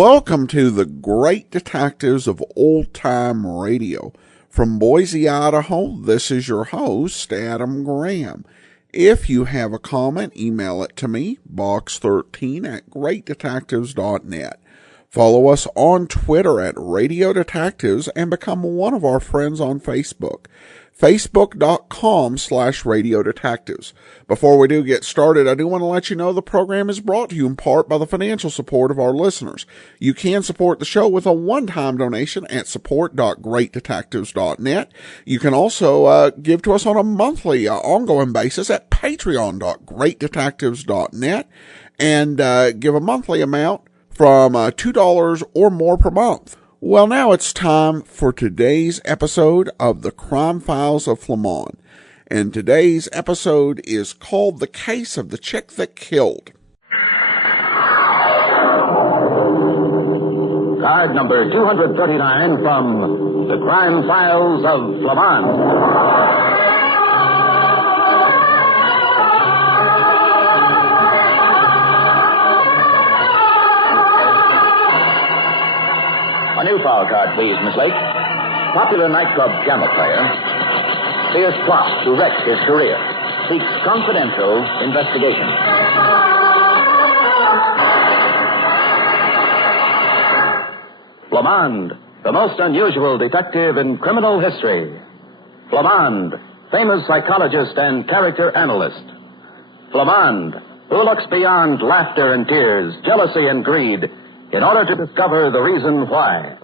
Welcome to the Great Detectives of Old Time Radio. From Boise, Idaho, this is your host, Adam Graham. If you have a comment, email it to me, box13@greatdetectives.net. Follow us on Twitter at Radio Detectives and become one of our friends on Facebook. Facebook.com/Radio Detectives. Before we do get started, I do want to let you know the program is brought to you in part by the financial support of our listeners. You can support the show with a one-time donation at support.greatdetectives.net. You can also give to us on a monthly, ongoing basis at patreon.greatdetectives.net and give a monthly amount from $2 or more per month. Well, now it's time for today's episode of the Crime Files of Flamond. And today's episode is called The Case of the Chick That Killed. Card number 239 from the Crime Files of Flamond. A new file card, please, Miss Lake. Popular nightclub piano player fears plot to wreck his career. Seeks confidential investigation. Flamond, the most unusual detective in criminal history. Flamond, famous psychologist and character analyst. Flamond, who looks beyond laughter and tears, jealousy and greed, in order to discover the reason why.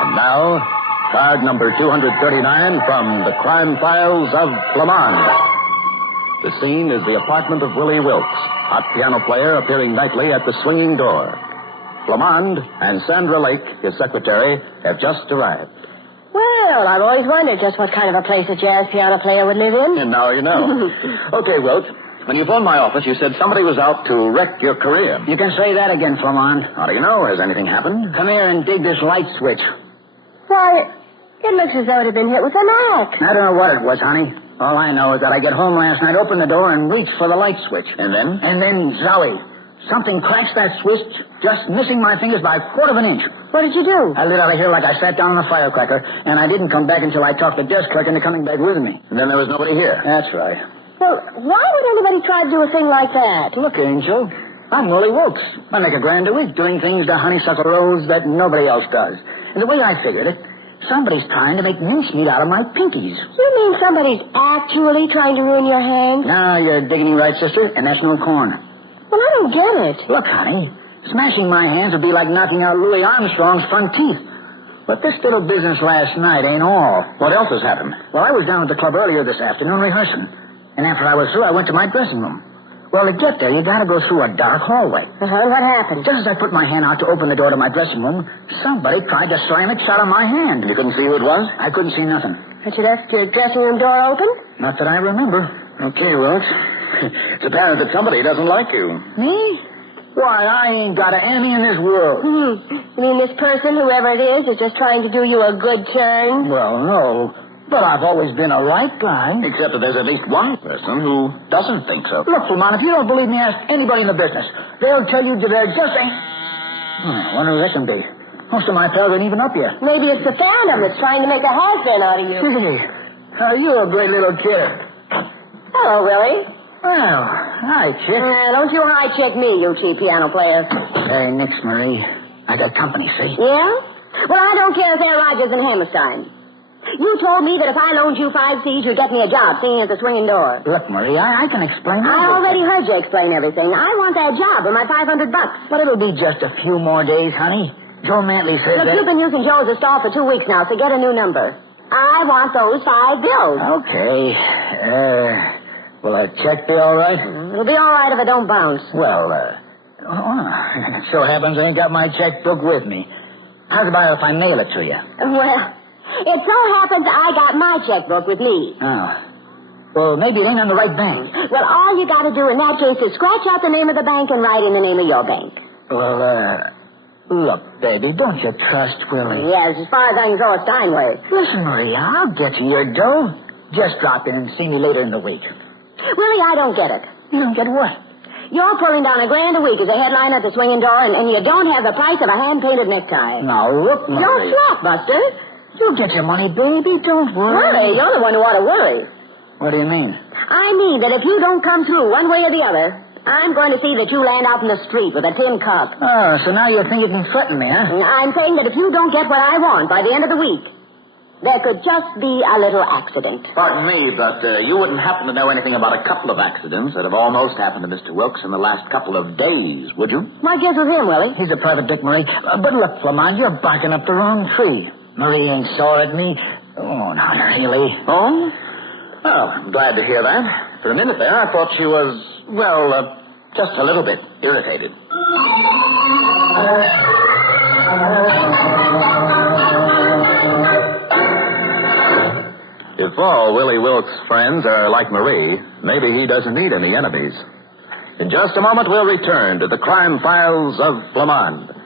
And now, card number 239 from the Crime Files of Flamond. The scene is the apartment of Willie Wilkes, hot piano player appearing nightly at the swinging door. Flamond and Sandra Lake, his secretary, have just arrived. Well, I've always wondered just what kind of a place a jazz piano player would live in. And now you know. Okay, Welch. When you phoned my office, you said somebody was out to wreck your career. You can say that again, Flamond. How do you know? Has anything happened? Come here and dig this light switch. Why, it looks as though it had been hit with an axe. I don't know what it was, honey. All I know is that I get home last night, opened the door, and reached for the light switch. And then? And then, Zowie, something crashed that switch, just missing my fingers by a quarter of an inch. What did you do? I lit out of here like I sat down on a firecracker, and I didn't come back until I talked the desk clerk into coming back with me. And then there was nobody here. That's right. Well, why would anybody try to do a thing like that? Look, Angel, I'm Willie Wilkes. I make $1,000 a week doing things to honeysuckle rose that nobody else does. And the way I figured it, somebody's trying to make mincemeat out of my pinkies. You mean somebody's actually trying to ruin your hand? Now, you're digging me right, sister, and that's no corn. Well, I don't get it. Look, honey, smashing my hands would be like knocking out Louis Armstrong's front teeth. But this little business last night ain't all. What else has happened? Well, I was down at the club earlier this afternoon rehearsing. And after I was through, I went to my dressing room. Well, to get there, you gotta go through a dark hallway. What happened? Just as I put my hand out to open the door to my dressing room, somebody tried to slam it shut on my hand. You couldn't see who it was? I couldn't see nothing. But you left your dressing room door open? Not that I remember. Okay, Welch. It's apparent that somebody doesn't like you. Me? Why, I ain't got an enemy in this world. You mean this person, whoever it is just trying to do you a good turn? Well, no. But I've always been a right guy. Except that there's at least one person who doesn't think so. Look, Flamond, if you don't believe me, ask anybody in the business. They'll tell you that there just ain't... I wonder who that can be. Most of my pals ain't even up yet. Maybe it's the Phantom that's trying to make a has-been out of you. Hey, you're a great little kid. Hello, Willie. Well, hi, chick. Don't you high-chick me, you cheap piano player. Hey, nix, Marie. I got company, see? Yeah? Well, I don't care if they're Rogers and Hammerstein. You told me that if I loaned you 5 C's, you'd get me a job singing at the swinging door. Look, Marie, I can explain everything. I already heard you explain everything. I want that job or my $500. But it'll be just a few more days, honey. Joe Mantley says Look, you've been using Joe as a stall for 2 weeks now, so get a new number. I want those 5 bills. Okay. Will a check be all right? It'll be all right if it don't bounce. Well, it so happens I ain't got my checkbook with me. How's about if I mail it to you? Well, it so happens I got my checkbook with me. Oh. Well, maybe it ain't on the right bank. Well, all you got to do in that case is scratch out the name of the bank and write in the name of your bank. Well, look, baby, don't you trust Willie? Yes, as far as I can go, it's Steinway. Listen, Maria, I'll get you your dough. Just drop in and see me later in the week. Willie, I don't get it. You don't get what? You're pulling down $1,000 a week as a headliner at the swinging door, and you don't have the price of a hand-painted necktie. Now, look, Marie. Don't flop, Buster. You'll get your money, baby. Don't worry. Worry? You're the one who ought to worry. What do you mean? I mean that if you don't come through one way or the other, I'm going to see that you land out in the street with a tin cup. Oh, so now you think you can threaten me, huh? I'm saying that if you don't get what I want by the end of the week, there could just be a little accident. Pardon me, but you wouldn't happen to know anything about a couple of accidents that have almost happened to Mr. Wilkes in the last couple of days, would you? My guess was him, Willie. He's a private dick, Marie. But look, Flamond, you're barking up the wrong tree. Marie ain't sore at me. Oh, not really. Oh? Well, I'm glad to hear that. For a minute there, I thought she was, well, just a little bit irritated. If all Willie Wilkes' friends are like Marie, maybe he doesn't need any enemies. In just a moment, we'll return to the crime files of Flamond.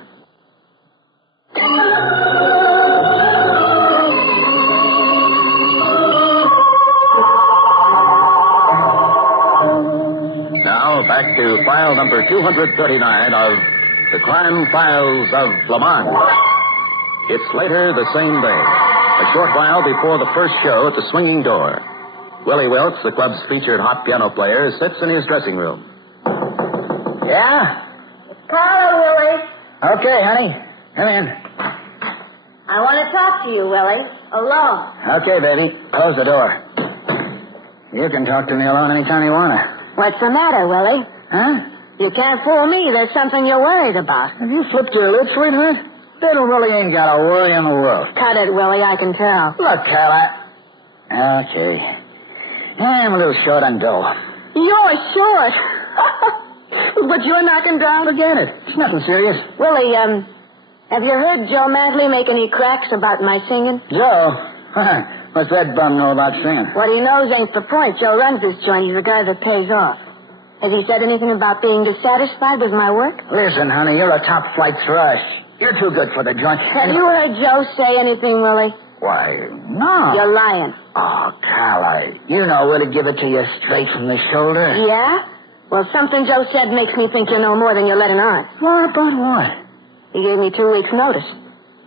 Now, back to file number 239 of the crime files of Flamond. It's later the same day. A short while before the first show at the swinging door. Willie Wilkes, the club's featured hot piano player, sits in his dressing room. Yeah? Carla, Willie. Okay, honey. Come in. I want to talk to you, Willie. Alone. Okay, baby. Close the door. You can talk to me alone anytime you want to. What's the matter, Willie? Huh? You can't fool me. There's something you're worried about. Have you flipped your lid, sweetheart? Little Willie ain't got a worry in the world. Cut it, Willie. I can tell. Look, Carla. Okay. I'm a little short on dough. You're short. But you're knocking down. Forget it. It's nothing serious. Willie, have you heard Joe Mantley make any cracks about my singing? Joe? What's that bum know about singing? What he knows ain't the point. Joe runs this joint. He's the guy that pays off. Has he said anything about being dissatisfied with my work? Listen, honey, you're a top-flight thrush. You're too good for the joint. Have you heard Joe say anything, Willie? Why, no. You're lying. Oh, Carla, you know Willie'd give it to you straight from the shoulder. Yeah? Well, something Joe said makes me think you know more than you're letting on. What about what? He gave me 2 weeks' notice.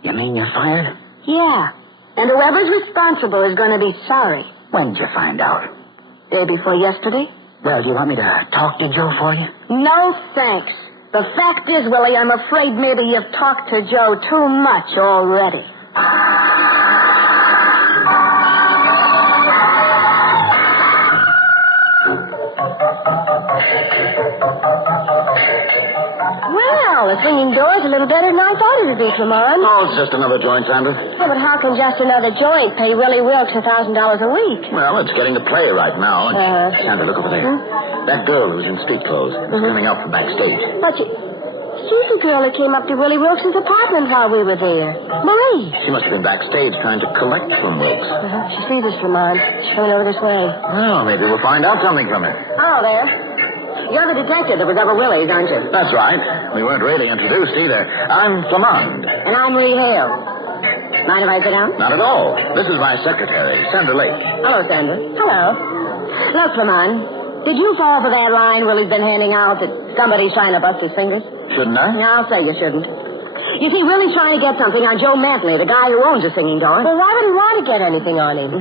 You mean you're fired? Yeah. And whoever's responsible is going to be sorry. When'd you find out? Day before yesterday. Well, do you want me to talk to Joe for you? No, thanks. The fact is, Willie, I'm afraid maybe you've talked to Joe too much already. Well, the swinging door's a little better than I thought it would be, Flamond. Oh, it's just another joint, Sandra. Yeah, but how can just another joint pay Willie Wilkes $1,000 a week? Well, it's getting to play right now. Sandra, look over there. That girl who's in street clothes is coming out from backstage. But she's the girl that came up to Willie Wilkes' apartment while we were there. Marie. She must have been backstage trying to collect from Wilkes. She sees us, Flamond. She's coming over this way. Well, maybe we'll find out something from her. Hello there. You're the detective that was over Willie's, aren't you? That's right. We weren't really introduced either. I'm Flamond. And I'm Marie Hale. Mind if I sit down? Not at all. This is my secretary, Sandra Lake. Hello, Sandra. Hello. Look, Flamond, did you fall for that line Willie's been handing out that somebody's trying to bust his fingers? Shouldn't I? I'll say you shouldn't. You see, Willie's trying to get something on Joe Mantley, the guy who owns the singing door. Well, why would he want to get anything on him?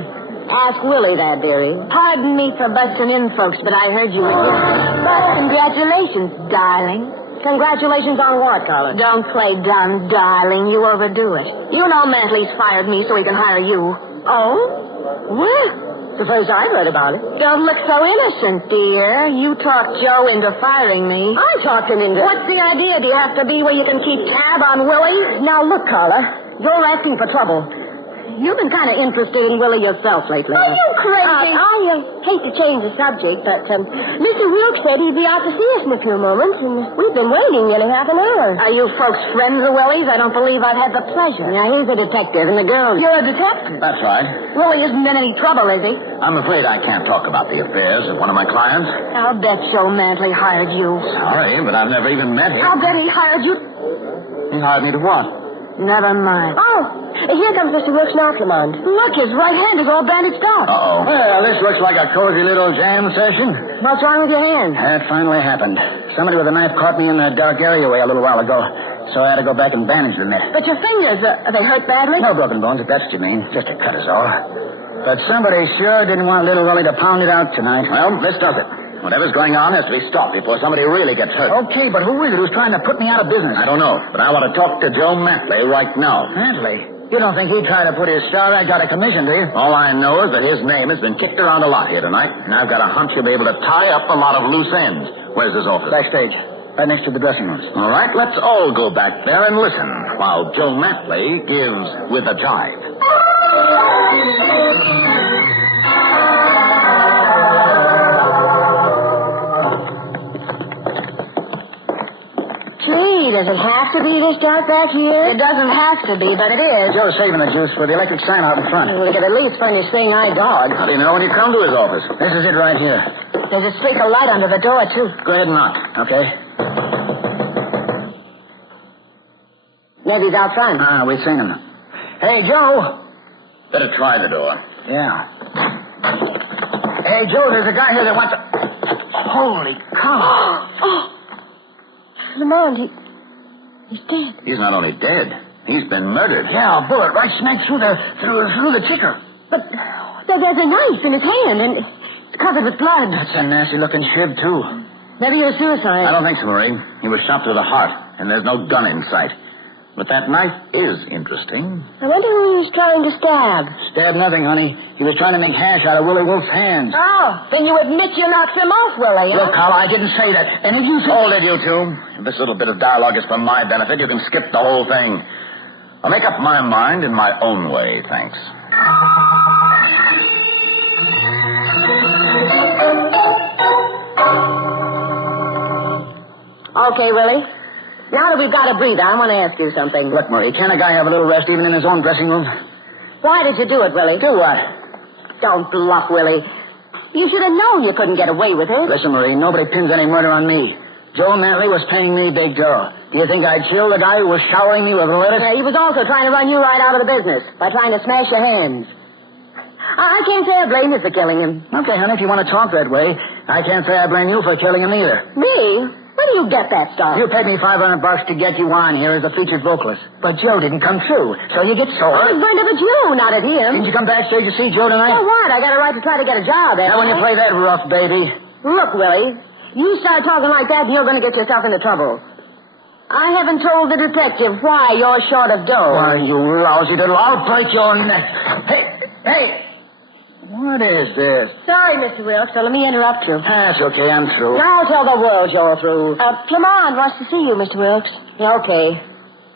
Ask Willie that, dearie. Pardon me for busting in, folks, but I heard you were different. But congratulations, darling. Congratulations on what, Carla? Don't play dumb, darling. You overdo it. You know Mantley's fired me so he can hire you. Oh? What? The first I've heard about it. Don't look so innocent, dear. You talked Joe into firing me. I talked him into... What's the idea? Do you have to be where you can keep tab on Willie? Now, look, Carla. You're asking for trouble. You've been kind of interested in Willie yourself lately. Are you crazy? I hate to change the subject, but Mr. Wilkes said he'd be out to see us in a few moments, and we've been waiting nearly half an hour. Are you folks friends of Willie's? I don't believe I've had the pleasure. Now, here's a detective, and the girl... You're a detective? That's right. Willie isn't in any trouble, is he? I'm afraid I can't talk about the affairs of one of my clients. I'll bet Joe Mantley hired you. Sorry, but I've never even met him. I'll bet he hired you... He hired me to what? Never mind. Oh, here comes Mr. Wilkes now, Flamond. Look, his right hand is all bandaged up. Uh-oh. Well, this looks like a cozy little jam session. What's wrong with your hand? That finally happened. Somebody with a knife caught me in the dark areaway a little while ago, so I had to go back and bandage them. But your fingers, are they hurt badly? No broken bones, if that's what you mean. Just a cut is all. But somebody sure didn't want little Willie to pound it out tonight. Well, this does it. Whatever's going on has to be stopped before somebody really gets hurt. Okay, but who is it who's trying to put me out of business? I don't know, but I want to talk to Joe Matley right now. Matley? You don't think he'd try to put his star act out of commission, do you? All I know is that his name has been kicked around a lot here tonight, and I've got a hunch you'll be able to tie up a lot of loose ends. Where's his office? Backstage. Right next to the dressing rooms. All right, let's all go back there and listen while Joe Matley gives with a jive. Gee, does it have to be this dark back here? It doesn't have to be, but it is. Joe's saving the juice for the electric sign out in front. We could at least furnish seeing eye dog. How do you know when you come to his office? This is it right here. There's a streak of light under the door, too. Go ahead and knock. Okay. Maybe he's out front. We've seen him. Hey, Joe. Better try the door. Yeah. Hey, Joe, there's a guy here that wants to... Holy cow. Oh. Lamont, he's dead. He's not only dead, he's been murdered. Yeah, a bullet right smack through the ticker. But there's a knife in his hand, and it's covered with blood. That's a nasty-looking shib, too. Maybe it was suicide. I don't think so, Marie. He was shot through the heart, and there's no gun in sight. But that knife is interesting. I wonder who he was trying to stab. Stab nothing, honey. He was trying to make hash out of Willie Wolf's hands. Oh, then you admit you knocked him off, Willie, huh? Look, Carl, I didn't say that. And if you think... Hold it, you two. If this little bit of dialogue is for my benefit, you can skip the whole thing. I'll make up my mind in my own way, thanks. Okay, Willie. Now that we've got a breather, I want to ask you something. Look, Marie, can't a guy have a little rest even in his own dressing room? Why did you do it, Willie? Do what? Don't bluff, Willie. You should have known you couldn't get away with it. Listen, Marie, nobody pins any murder on me. Joe Matley was paying me big dough. Do you think I'd chill the guy who was showering me with lettuce? He was also trying to run you right out of the business by trying to smash your hands. I can't say I blame you for killing him. Okay, honey, if you want to talk that way, I can't say I blame you for killing him either. Me? Where do you get that stuff? You paid me $500 to get you on here as a featured vocalist. But Joe didn't come true, so you get sore. I was going to at you, not at him. Didn't you come backstage to see Joe tonight? So what? I got a right to try to get a job, Now, when you play that rough, baby. Look, Willie, you start talking like that and you're going to get yourself into trouble. I haven't told the detective why you're short of dough. Why, you lousy little... I'll break your neck. Hey! What is this? Sorry, Mr. Wilkes, so let me interrupt you. That's okay, I'm through. Now tell the world you're through. Flamond wants to see you, Mr. Wilkes. Okay.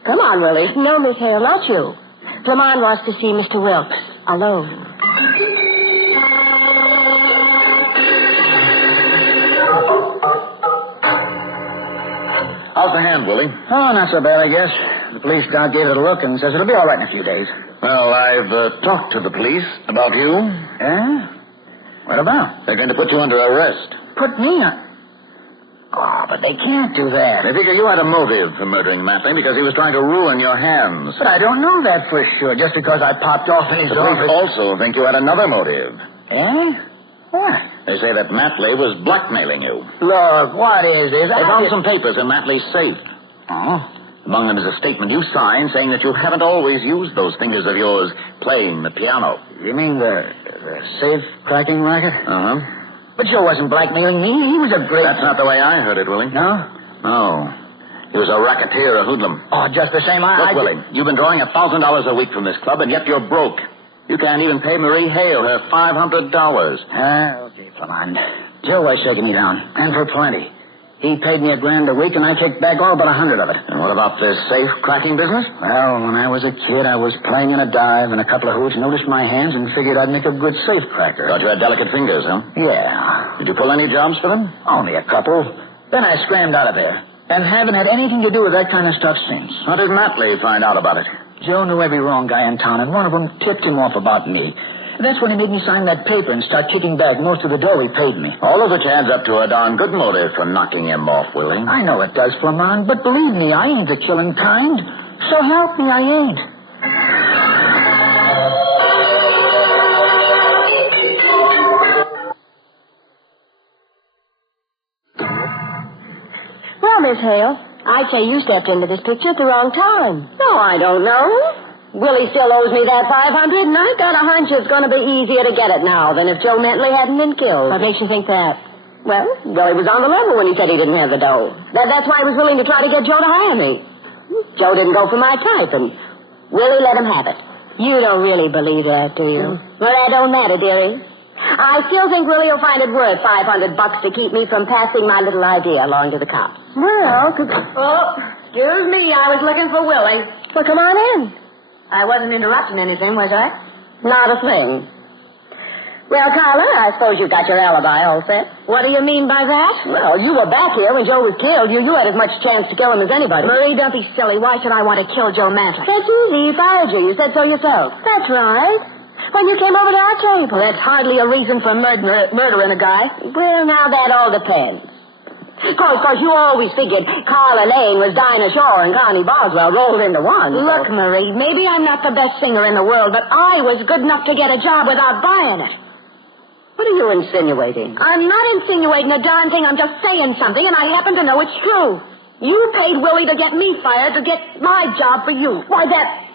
Come on, Willie. No, Miss Hale, not you. Flamond wants to see Mr. Wilkes. Alone. How's the hand, Willie? Oh, not so bad, I guess. The police doc gave it a look and says it'll be all right in a few days. Well, I've talked to the police about you. Yeah? What about? They're going to put you under arrest. Put me on... Oh, but they can't do that. They figure you had a motive for murdering Matley because he was trying to ruin your hands. But I don't know that for sure, just because I popped off in his The police office. also think you had another motive. Eh? What? They say that Matley was blackmailing you. Look, what is this? They found some papers in Matley's safe. Oh? Among them is a statement you signed saying that you haven't always used those fingers of yours playing the piano. You mean the safe cracking racket? Uh-huh. But Joe wasn't blackmailing me. He was a great... That's not the way I heard it, Willie. No? No. He was a racketeer, a hoodlum. Oh, just the same, Look, Willie, you've been drawing $1,000 a week from this club, and yet you're broke. You can't even pay Marie Hale her $500. Okay, Flamond. Joe was shaking me down, and for plenty. He paid me $1,000 a week, and I kicked back all but $100 of it. And what about this safe cracking business? Well, when I was a kid, I was playing in a dive, and a couple of hoots noticed my hands and figured I'd make a good safe cracker. Thought you had delicate fingers, huh? Yeah. Did you pull any jobs for them? Only a couple. Then I scrammed out of there, and haven't had anything to do with that kind of stuff since. How did Matley find out about it? Joe knew every wrong guy in town, and one of them tipped him off about me. That's when he made me sign that paper and start kicking back most of the dough he paid me. All of which adds up to a darn good motive for knocking him off, Willie. I know it does, Flamond, but believe me, I ain't the killing kind. So help me, I ain't. Well, Miss Hale, I'd say you stepped into this picture at the wrong time. No, I don't know. Willie still owes me that $500, and I got a hunch it's going to be easier to get it now than if Joe Mentley hadn't been killed. What makes you think that? Well, Willie was on the level when he said he didn't have the dough. That's why he was willing to try to get Joe to hire me. Joe didn't go for my type, and Willie let him have it. You don't really believe that, do you? Well, that don't matter, dearie. I still think Willie will find it worth $500 to keep me from passing my little idea along to the cops. Well, excuse me, I was looking for Willie. Well, come on in. I wasn't interrupting anything, was I? Not a thing. Well, Carla, I suppose you've got your alibi all set. What do you mean by that? Well, you were back here when Joe was killed. You had as much chance to kill him as anybody. Marie, don't be silly. Why should I want to kill Joe Mantley? That's easy. He fired you. You said so yourself. That's right. When you came over to our table. That's hardly a reason for murdering a guy. Well, now that all depends. Of course, you always figured Carla Lane was Dinah Shore and Connie Boswell rolled into one. Look, Marie, maybe I'm not the best singer in the world, but I was good enough to get a job without buying it. What are you insinuating? I'm not insinuating a darn thing. I'm just saying something, and I happen to know it's true. You paid Willie to get me fired to get my job for you. Why, that...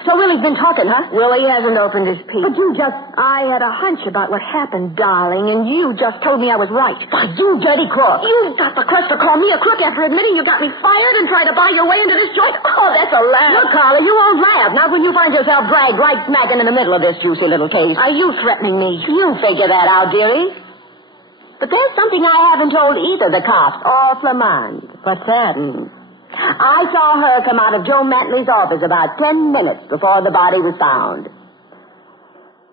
So Willie's been talking, huh? Willie hasn't opened his piece. But you just... I had a hunch about what happened, darling, and you just told me I was right. Why, you dirty crook. You got the crust to call me a crook after admitting you got me fired and tried to buy your way into this joint? Oh, that's a laugh. Look, Carla, you won't laugh. Not when you find yourself dragged right smack in the middle of this juicy little case. Are you threatening me? You figure that out, dearie. But there's something I haven't told either the cops or Flamond. What's that? I saw her come out of Joe Mantley's office about 10 minutes before the body was found.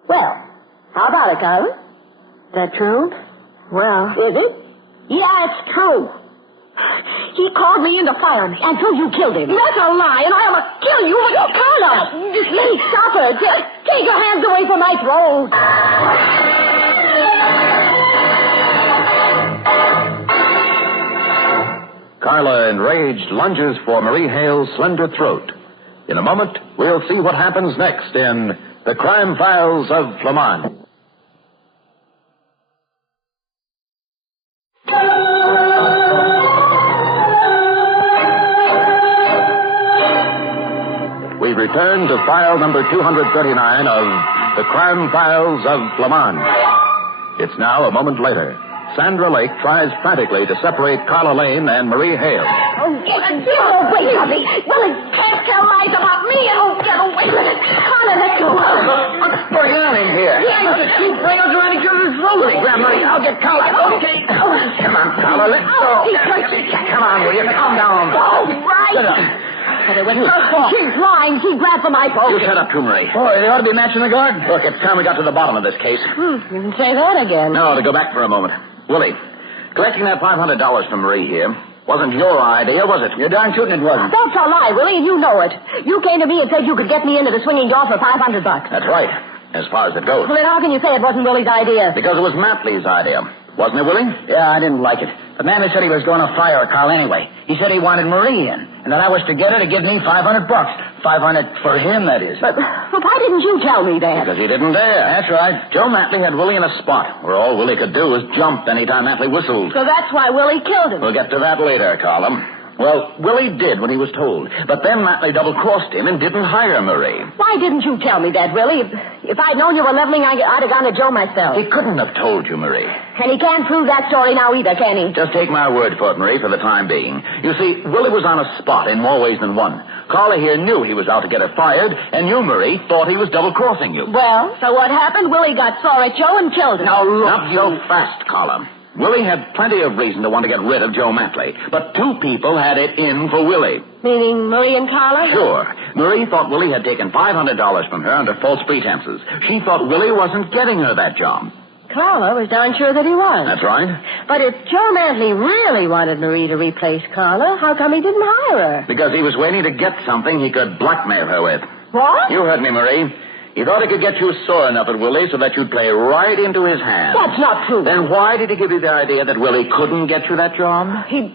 Well, how about it, Carla? Is that true? Well... Is it? Yeah, it's true. He called me in to fire me until you killed him. That's a lie, and I'll kill you. Carla! Please stop her. Take your hands away from my throat. Carla, enraged, lunges for Marie Hale's slender throat. In a moment, we'll see what happens next in The Crime Files of Flamond. We return to file number 239 of The Crime Files of Flamond. It's now a moment later. Sandra Lake tries frantically to separate Carla Lane and Marie Hale. Oh, get away from me. Willie can't tell lies about me. Oh, get away from it. Carla, let go. What's going on in here? Yeah, Two rails around each other's throats. Grab Marie. I'll get Carla. Okay. Come on, Carla. Let's go. Come on, will you? Calm down. All right. Sit down. She's lying. She grabbed for my coat. You shut up too, Marie. Boy, they ought to be matching the garden. Look, it's time we got to the bottom of this case. You can say that again. No, to go back for a moment. Willie, collecting that $500 from Marie here wasn't your idea, was it? You're darn tootin' it wasn't. Don't tell a lie, Willie, and you know it. You came to me and said you could get me into the swinging door for $500. That's right, as far as it goes. Well, then how can you say it wasn't Willie's idea? Because it was Mantley's idea. Wasn't it, Willie? Yeah, I didn't like it. The man that said he was going to fire Carl anyway. He said he wanted Marie in, and that I was to get her to give me $500. $500 for him, that is. But why didn't you tell me that? Because he didn't dare. That's right. Joe Mantley had Willie in a spot where all Willie could do was jump anytime Mantley whistled. So that's why Willie killed him. We'll get to that later, Carla. Well, Willie did when he was told. But then Mantley double-crossed him and didn't hire Marie. Why didn't you tell me that, Willie? If I'd known you were leveling, I'd have gone to Joe myself. He couldn't have told you, Marie. And he can't prove that story now either, can he? Just take my word for it, Marie, for the time being. You see, Willie was on a spot in more ways than one. Carla here knew he was out to get her fired, and you, Marie, thought he was double-crossing you. Well, so what happened? Willie got sore at Joe and killed him. Now, look, not so fast, Carla. Willie had plenty of reason to want to get rid of Joe Mantley, but two people had it in for Willie. Meaning Marie and Carla? Sure. Marie thought Willie had taken $500 from her under false pretenses. She thought Willie wasn't getting her that job. Carla was darn sure that he was. That's right. But if Joe Mantley really wanted Marie to replace Carla, how come he didn't hire her? Because he was waiting to get something he could blackmail her with. What? You heard me, Marie. He thought he could get you sore enough at Willie so that you'd play right into his hands. That's not true. Then why did he give you the idea that Willie couldn't get you that job? He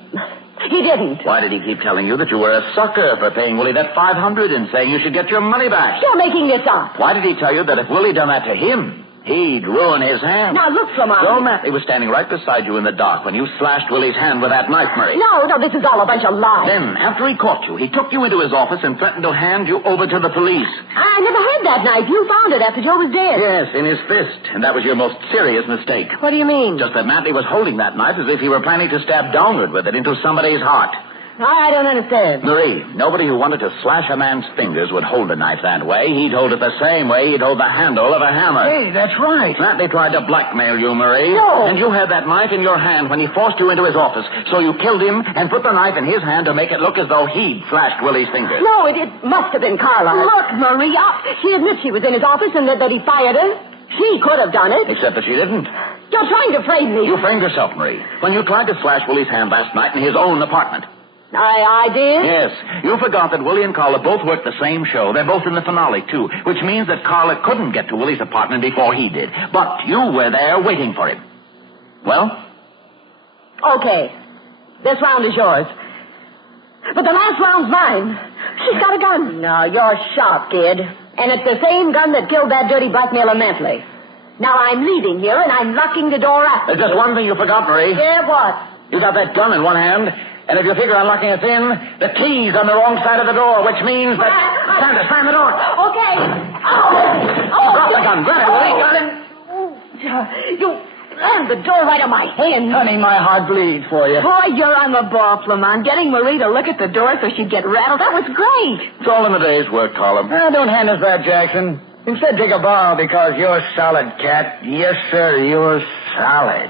He didn't. Why did he keep telling you that you were a sucker for paying Willie that $500 and saying you should get your money back? You're making this up. Why did he tell you that if Willie done that to him, he'd ruin his hand? Now, look, Flamond. Joe Matley was standing right beside you in the dock when you slashed Willie's hand with that knife, Murray. No, this is all a bunch of lies. Then, after he caught you, he took you into his office and threatened to hand you over to the police. I never had that knife. You found it after Joe was dead. Yes, in his fist. And that was your most serious mistake. What do you mean? Just that Matley was holding that knife as if he were planning to stab downward with it into somebody's heart. I don't understand. Marie, nobody who wanted to slash a man's fingers would hold a knife that way. He'd hold it the same way he'd hold the handle of a hammer. Hey, that's right. Matley tried to blackmail you, Marie. No. And you had that knife in your hand when he forced you into his office. So you killed him and put the knife in his hand to make it look as though he'd slashed Willie's fingers. No, it must have been Carla. Look, Maria, she admits she was in his office and that he fired her. She could have done it. Except that she didn't. You're trying to frame me. You framed yourself, Marie, when you tried to slash Willie's hand last night in his own apartment. I did? Yes. You forgot that Willie and Carla both worked the same show. They're both in the finale, too, which means that Carla couldn't get to Willie's apartment before he did. But you were there waiting for him. Well? Okay. This round is yours. But the last round's mine. She's got a gun. No, you're sharp, kid. And it's the same gun that killed that dirty blackmailer Mantley. Now I'm leaving here, and I'm locking the door after. There's just one thing you forgot, Marie. Yeah, what? You got that gun in one hand, and if you figure on locking us in, the key's on the wrong side of the door, which means that... Sandra, slam the door. Okay. Drop the gun. Grab it, Willie. Got it? You slammed the door right on my hand. Honey, my heart bleeds for you. Boy, you're on the ball, Flamond. Getting Marie to look at the door so she'd get rattled, that was great. It's all in the day's work, Carla. Don't hand us that, Jackson. Instead, take a bow because you're solid, Cat. Yes, sir, you're solid.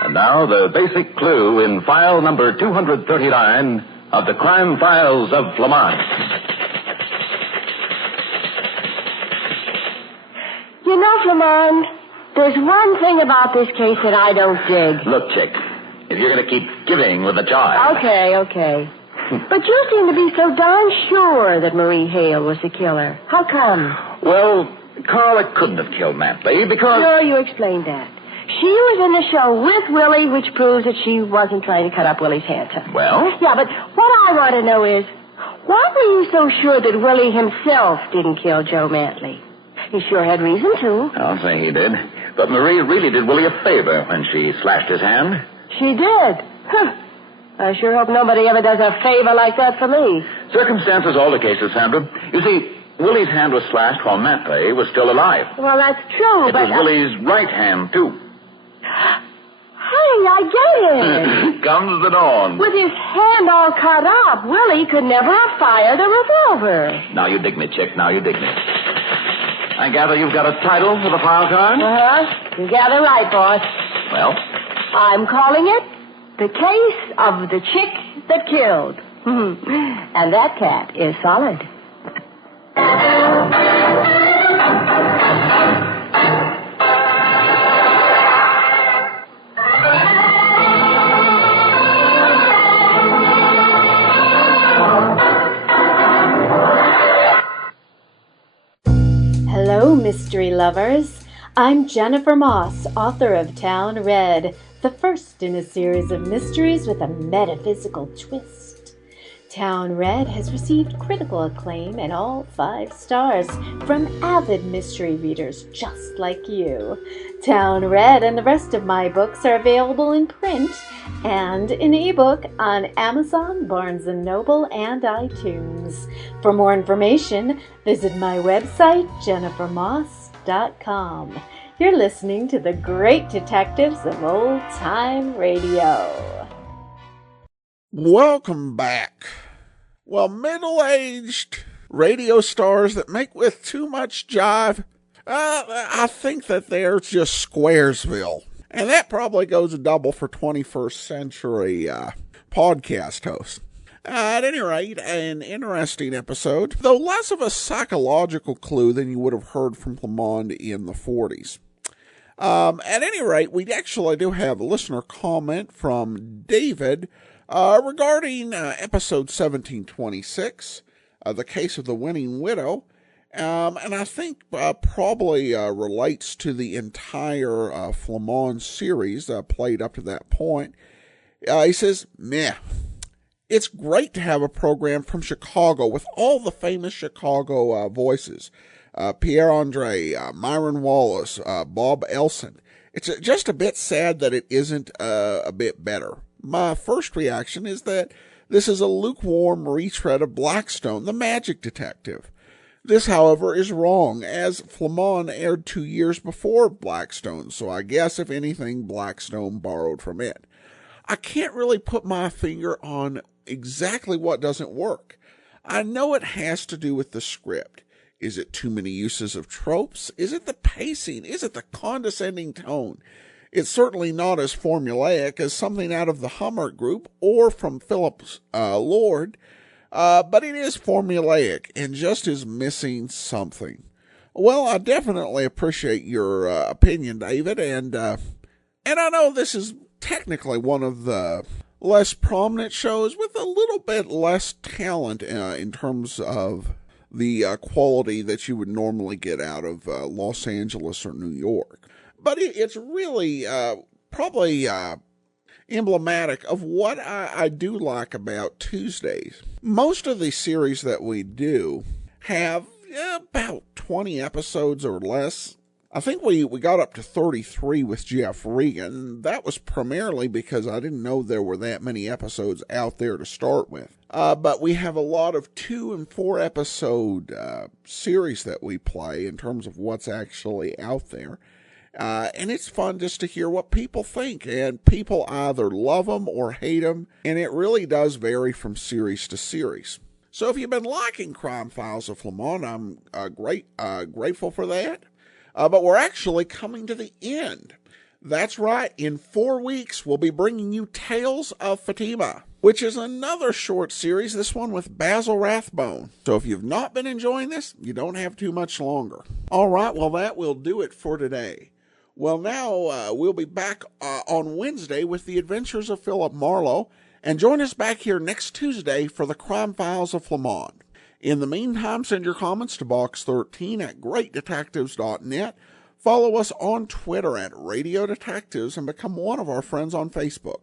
And now the basic clue in file number 239 of the Crime Files of Flamond. You know, Flamond, there's one thing about this case that I don't dig. Look, chick, if you're going to keep giving with the jive... Okay. But you seem to be so darn sure that Marie Hale was the killer. How come? Well, Carla couldn't have killed Mantley because... Sure, you explained that. She was in the show with Willie, which proves that she wasn't trying to cut up Willie's hands. Well? Yeah, but what I want to know is, why were you so sure that Willie himself didn't kill Joe Mantley? He sure had reason to. I'll say he did. But Marie really did Willie a favor when she slashed his hand. She did? Huh. I sure hope nobody ever does a favor like that for me. Circumstances alter cases, Sandra. You see, Willie's hand was slashed while Mantley was still alive. Well, that's true, It was Willie's right hand, too. Honey, I get it. Comes the dawn. With his hand all cut up, Willie could never have fired a revolver. Now you dig me, chick. Now you dig me. I gather you've got a title for the file card? Uh-huh. You gather right, boss. Well? I'm calling it The Case of the Chick That Killed. And that cat is solid. Hello, mystery lovers. I'm Jennifer Moss, author of Town Red, the first in a series of mysteries with a metaphysical twist. Town Red has received critical acclaim and all 5 stars from avid mystery readers just like you. Town Red and the rest of my books are available in print and in ebook on Amazon, Barnes & Noble, and iTunes. For more information, visit my website, jennifermoss.com. You're listening to the great detectives of old-time radio. Welcome back. Well, middle-aged radio stars that make with too much jive, I think that they're just Squaresville. And that probably goes a double for 21st century podcast hosts. At any rate, an interesting episode, though less of a psychological clue than you would have heard from Flamond in the 40s. At any rate, we actually do have a listener comment from David regarding episode 1726, The Case of the Winning Widow. And I think probably relates to the entire Flamond series played up to that point. He says, meh. It's great to have a program from Chicago with all the famous Chicago voices. Pierre Andre, Myron Wallace, Bob Elson. It's just a bit sad that it isn't a bit better. My first reaction is that this is a lukewarm retread of Blackstone, the Magic Detective. This, however, is wrong, as Flamond aired 2 years before Blackstone, so I guess, if anything, Blackstone borrowed from it. I can't really put my finger on exactly what doesn't work. I know it has to do with the script. Is it too many uses of tropes? Is it the pacing? Is it the condescending tone? It's certainly not as formulaic as something out of the Hummer Group or from Philip's Lord, but it is formulaic and just is missing something. Well, I definitely appreciate your opinion, David, and I know this is technically one of the less prominent shows with a little bit less talent in terms of the quality that you would normally get out of Los Angeles or New York. But it's really probably emblematic of what I do like about Tuesdays. Most of the series that we do have about 20 episodes or less. I think we got up to 33 with Jeff Regan. That was primarily because I didn't know there were that many episodes out there to start with. But we have a lot of 2 and 4 episode series that we play in terms of what's actually out there. And it's fun just to hear what people think. And people either love them or hate them. And it really does vary from series to series. So if you've been liking Crime Files of Flamond, I'm grateful for that. But we're actually coming to the end. That's right, in 4 weeks, we'll be bringing you Tales of Fatima, which is another short series, this one with Basil Rathbone. So if you've not been enjoying this, you don't have too much longer. All right, well, that will do it for today. Well, now we'll be back on Wednesday with the adventures of Philip Marlowe, and join us back here next Tuesday for the Crime Files of Flamond. In the meantime, send your comments to box13 at greatdetectives.net. Follow us on Twitter at Radio Detectives and become one of our friends on Facebook.